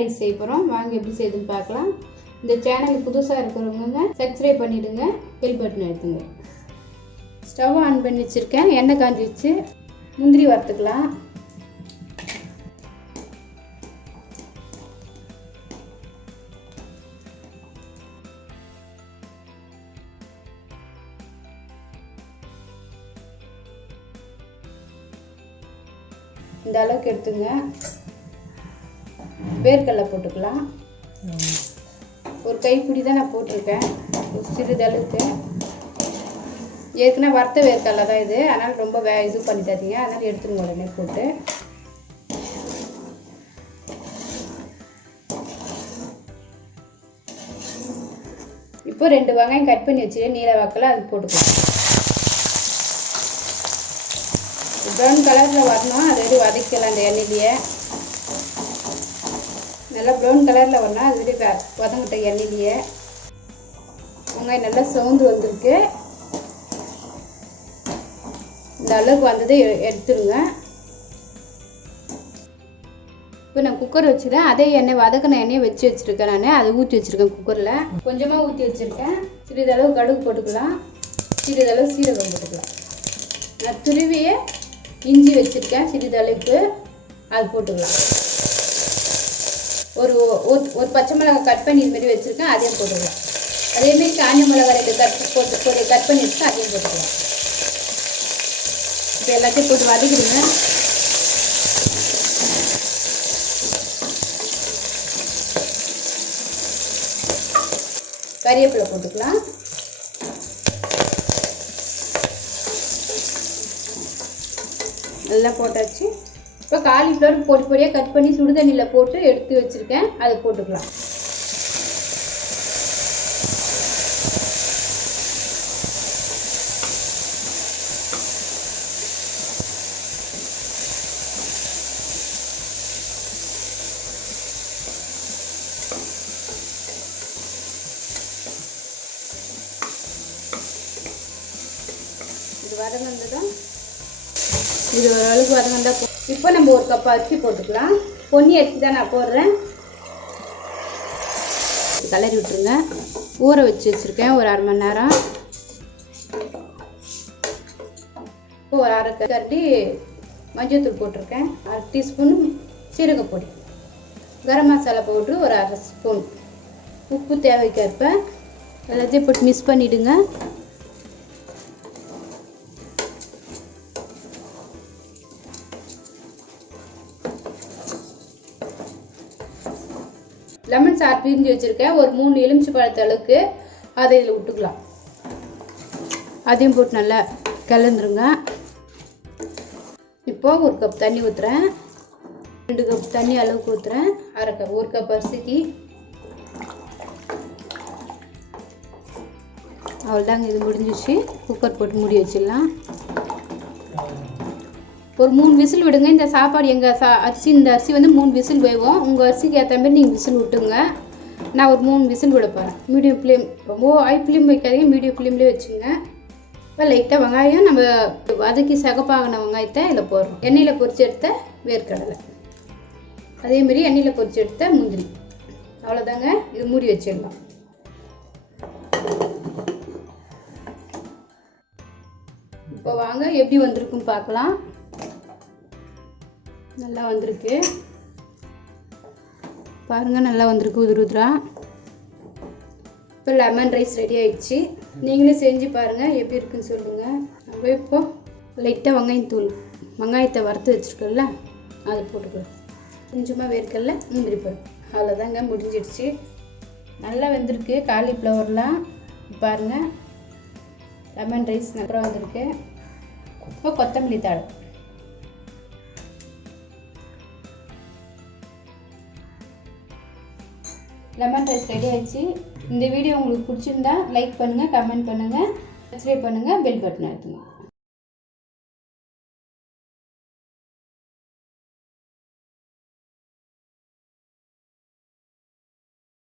Rice செய்ய போகிறோம். வாங்க எப்படி செய்யுதுன்னு பார்க்கலாம். இந்த சேனலுக்கு புதுசாக இருக்கிறவங்க சப்ஸ்கிரைப் பண்ணிவிடுங்க, பெல் பட்டன் எடுத்துங்க. ஸ்டவ் ஆன் பண்ணி வச்சுருக்கேன். எண்ணெய் காஞ்சி வச்சு முந்திரி வறுத்துக்கலாம். இந்த அளவுக்கு எடுத்துங்க. வேர்க்கடலை போட்டுக்கலாம். ஒரு கைப்பிடி தான் நான் போட்டிருக்கேன், சிறிதளவுக்கு. ஏற்கனவே வறுத்த வேர்க்கடலை தான் இது, அதனால் ரொம்ப இது பண்ணிட்டாதீங்க. அதனால் எடுத்துருங்க உடனே போட்டு. இப்போ 2 வெங்காயம் கட் பண்ணி வச்சுட்டு நீல வாக்கில் அது போட்டுக்கலாம். ப்ரௌன் கலரில் வரணும், அது வரையும் வதக்கலாம். அந்த எண்ணெயிலேயே நல்லா ப்ரௌன் கலரில் வரணும், அது வரையும் வதங்கிட்ட எண்ணெயிலேயே. வெங்காயம் நல்லா சவுந்து வந்திருக்கு. இந்த அளவுக்கு வந்ததை எடுத்துருங்க. இப்போ நான் குக்கர் வச்சுருக்கேன். அதே எண்ணெய் வதக்கின எண்ணெயை வச்சுருக்கேன். நான் அதை ஊற்றி வச்சுருக்கேன். குக்கரில் கொஞ்சமாக ஊற்றி வச்சுருக்கேன். சிறிதளவு கடுகு போட்டுக்கலாம், சிறிதளவு சீரகம் போட்டுக்கலாம். நான் துருவியே இஞ்சி வச்சுருக்கேன் சிறிதளவுக்கு, அது போட்டுக்கலாம். ஒரு பச்சை மிளகாய் கட் பண்ணி இதுமாரி வச்சுருக்கேன், அதையும் போட்டுக்கலாம். அதேமாரி காஞ்ச மிளகாய் 2 கட் பண்ணி வச்சுருக்கேன், அதையும் போட்டுக்கலாம். இப்போ எல்லாத்தையும் போட்டு வதக்கிடுங்க. கறிவேப்பிலை போட்டுக்கலாம். நல்லா போட்டாச்சு. இப்போ காலிஃப்ளவர் பொடி பொடியாக கட் பண்ணி சுடு தண்ணியில் போட்டு எடுத்து வச்சுருக்கேன், அதை போட்டுக்கலாம். இது வதங்கினதும் இது ஓரளவுக்கு வதங்கினா இப்போ நம்ம 1 கப் அரிசி போட்டுக்கலாம். பொன்னி அரிசி தான் நான் போடுறேன். கலரி விட்டுருங்க. ஊற வச்சுருக்கேன் ஒரு 1/2 மணி நேரம். இப்போ ஒரு 1/2 கரண்டி மஞ்சள் தூள் போட்டிருக்கேன். 1 டீஸ்பூன் சீரகப்பொடி, கரம் மசாலா பவுட்ரு ஒரு 1/2 ஸ்பூன், உப்பு தேவைக்கேற்ப எல்லாத்தையும் போட்டு மிக்ஸ் பண்ணிவிடுங்க. லெமன் சாறு பிரிஞ்சு வச்சுருக்கேன், ஒரு 3 எலுமிச்சை பழத்து அளவுக்கு, அதை இதில் விட்டுக்கலாம். அதையும் போட்டு நல்லா கலந்துருங்க. இப்போது 1 கப் தண்ணி ஊற்றுறேன். 2 கப் தண்ணி அளவுக்கு ஊற்றுறேன். 1/2 கப் 1 கப் அரிசிக்கு. அவ்வளோதாங்க, இது முடிஞ்சிச்சு. குக்கர் போட்டு மூடி வச்சிடலாம். ஒரு 3 விசில் விடுங்க. இந்த சாப்பாடு இந்த அரிசி வந்து 3 விசில் வேகும். உங்கள் அரிசிக்கு ஏற்ற மாதிரி நீங்கள் விசில் விட்டுங்க. நான் ஒரு 3 விசில் விட போகிறேன். மீடியம் ஃப்ளேம், ரொம்ப ஹை ஃப்ளேம் வைக்காதீங்க, மீடியம் ஃப்ளேம்லேயே வச்சுங்க. இப்போ லைட்டாக வெங்காயம் நம்ம வதக்கி சகப்பாகின வெங்காயத்தை இதில் போடுறோம். எண்ணெயில் பொரிச்சு எடுத்த வேர்க்கடலை, அதேமாரி எண்ணெயில் பொரிச்சு எடுத்த முந்திரி. அவ்வளோதாங்க, இது மூடி வச்சிடலாம். இப்போ வாங்க எப்படி வந்திருக்குன்னு பார்க்கலாம். நல்லா வந்திருக்கு பாருங்கள், நல்லா வந்திருக்கு உதிர் உதிரா. இப்போ லெமன் ரைஸ் ரெடி ஆகிடுச்சு. நீங்களே செஞ்சு பாருங்கள், எப்படி இருக்குன்னு சொல்லுங்கள். நம்ம இப்போது லைட்டாக வெங்காயத்தை வறுத்து வச்சுருக்கோம்ல, அதை போட்டுக்கலாம். கொஞ்சமாக வேர்க்கடலை, முந்திரி பருப்பு. அவ்வளோதாங்க, முடிஞ்சிடுச்சு. நல்லா வெந்திருக்கு காலிஃப்ளவர்லாம். பாருங்கள், லெமன் ரைஸ் நல்லா வந்திருக்கு. இப்போ கொத்தமல்லி தழை. லெமன் ரைஸ் ரெடி ஆயிடுச்சு. இந்த வீடியோ உங்களுக்கு பிடிச்சிருந்தா லைக் பண்ணுங்கள், கமெண்ட் பண்ணுங்கள், சப்ஸ்கிரைப் பண்ணுங்கள், பெல் பட்டன் அழுத்துங்க.